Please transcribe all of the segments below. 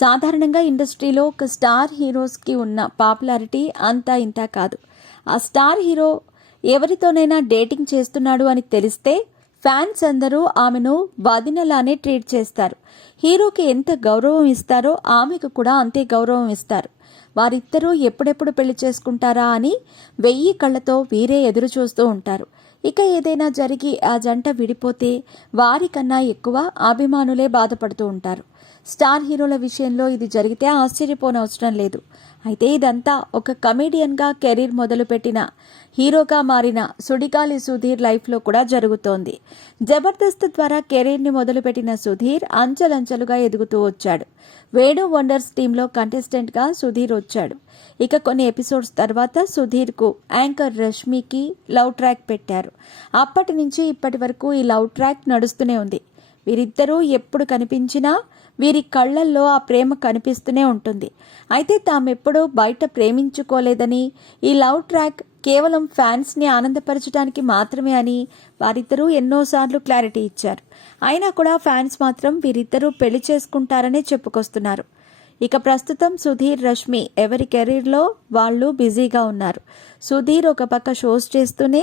సాధారణంగా ఇండస్ట్రీలో ఒక స్టార్ హీరోస్కి ఉన్న పాపులారిటీ అంతా ఇంతా కాదు. ఆ స్టార్ హీరో ఎవరితోనైనా డేటింగ్ చేస్తున్నాడు అని తెలిస్తే ఫ్యాన్స్ అందరూ ఆమెను వదినలానే ట్రీట్ చేస్తారు. హీరోకి ఎంత గౌరవం ఇస్తారో ఆమెకు కూడా అంతే గౌరవం ఇస్తారు. వారిద్దరూ ఎప్పుడెప్పుడు పెళ్లి చేసుకుంటారా అని 1000 కళ్ళతో వీరే ఎదురు చూస్తూ ఉంటారు. ఇక ఏదైనా జరిగి ఆ జంట విడిపోతే వారికన్నా ఎక్కువ అభిమానులే బాధపడుతూ ఉంటారు. స్టార్ హీరోల విషయంలో ఇది జరిగితే ఆశ్చర్యపోనవసరం లేదు. అయితే ఇదంతా ఒక కమెడియన్గా కెరీర్ మొదలుపెట్టిన హీరోగా మారిన సుడిగాలి సుధీర్ లైఫ్లో కూడా జరుగుతోంది. జబర్దస్త్ ద్వారా కెరీర్ని మొదలుపెట్టిన సుధీర్ అంచెలంచెలుగా ఎదుగుతూ వచ్చాడు. వేణు వండర్స్ టీంలో కంటెస్టెంట్గా సుధీర్ వచ్చాడు. ఇక కొన్ని ఎపిసోడ్స్ తర్వాత సుధీర్కు యాంకర్ రష్మికి లవ్ ట్రాక్ పెట్టారు. అప్పటి నుంచి ఇప్పటి వరకు ఈ లవ్ ట్రాక్ నడుస్తూనే ఉంది. వీరిద్దరూ ఎప్పుడు కనిపించినా వీరి కళ్లల్లో ఆ ప్రేమ కనిపిస్తూనే ఉంటుంది. అయితే తామెప్పుడూ బయట ప్రేమించుకోలేదని, ఈ లవ్ ట్రాక్ కేవలం ఫ్యాన్స్ని ఆనందపరచడానికి మాత్రమే అని వారిద్దరూ ఎన్నోసార్లు క్లారిటీ ఇచ్చారు. అయినా కూడా ఫ్యాన్స్ మాత్రం వీరిద్దరూ పెళ్లి చేసుకుంటారనే చెప్పుకొస్తున్నారు. ఇక ప్రస్తుతం సుధీర్, రష్మి ఎవరి కెరీర్లో వాళ్ళు బిజీగా ఉన్నారు. సుధీర్ ఒక పక్క షోస్ చేస్తూనే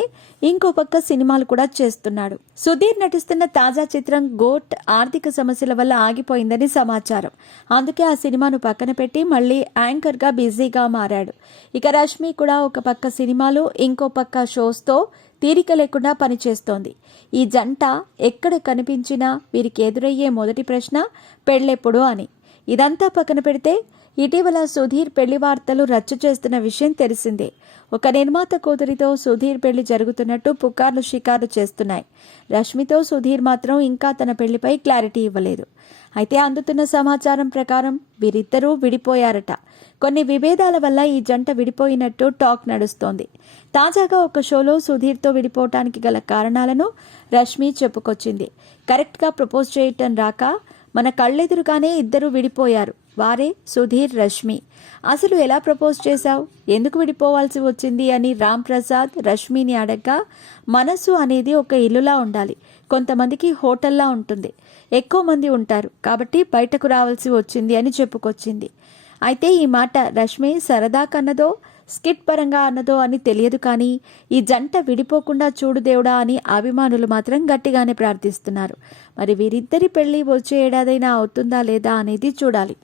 ఇంకో పక్క సినిమాలు కూడా చేస్తున్నాడు. సుధీర్ నటిస్తున్న తాజా చిత్రం గోట్ ఆర్థిక సమస్యల వల్ల ఆగిపోయిందని సమాచారం. అందుకే ఆ సినిమాను పక్కన పెట్టి మళ్ళీ యాంకర్గా బిజీగా మారాడు. ఇక రష్మి కూడా ఒక పక్క సినిమాలు ఇంకో పక్క షోస్తో తీరిక లేకుండా పనిచేస్తోంది. ఈ జంట ఎక్కడ కనిపించినా వీరికి ఎదురయ్యే మొదటి ప్రశ్న పెళ్ళెప్పుడు అని. ఇదంతా పక్కన పెడితే ఇటీవల సుధీర్ పెళ్లి వార్తలు రచ్చ చేస్తున్న విషయం తెలిసిందే. ఒక నిర్మాత కూతురితో సుధీర్ పెళ్లి జరుగుతున్నట్టు పుకార్లు షికారు చేస్తున్నాయి. రష్మితో సుధీర్ మాత్రం ఇంకా తన పెళ్లిపై క్లారిటీ ఇవ్వలేదు. అయితే అందుతున్న సమాచారం ప్రకారం వీరిద్దరూ విడిపోయారట. కొన్ని విభేదాల వల్ల ఈ జంట విడిపోయినట్టు టాక్ నడుస్తోంది. తాజాగా ఒక షోలో సుధీర్తో విడిపోవటానికి గల కారణాలను రష్మి చెప్పుకొచ్చింది. కరెక్ట్గా ప్రపోజ్ చేయటం రాక మన కళ్ళెదురుగానే ఇద్దరు విడిపోయారు. వారే సుధీర్, రష్మి. అసలు ఎలా ప్రపోజ్ చేశావు, ఎందుకు విడిపోవాల్సి వచ్చింది అని రామ్ ప్రసాద్ రష్మిని అడగ్గా, మనసు అనేది ఒక ఇల్లులా ఉండాలి, కొంతమందికి హోటల్లా ఉంటుంది, ఎక్కువ మంది ఉంటారు కాబట్టి బయటకు రావాల్సి వచ్చింది అని చెప్పుకొచ్చింది. అయితే ఈ మాట రష్మి సరదా కన్నదో స్కిట్ పరంగా అన్నదో అని తెలియదు, కానీ ఈ జంట విడిపోకుండా చూడు దేవుడా అని అభిమానులు మాత్రం గట్టిగానే ప్రార్థిస్తున్నారు. మరి వీరిద్దరి పెళ్లి వచ్చే ఏడాదైనా అవుతుందా లేదా అనేది చూడాలి.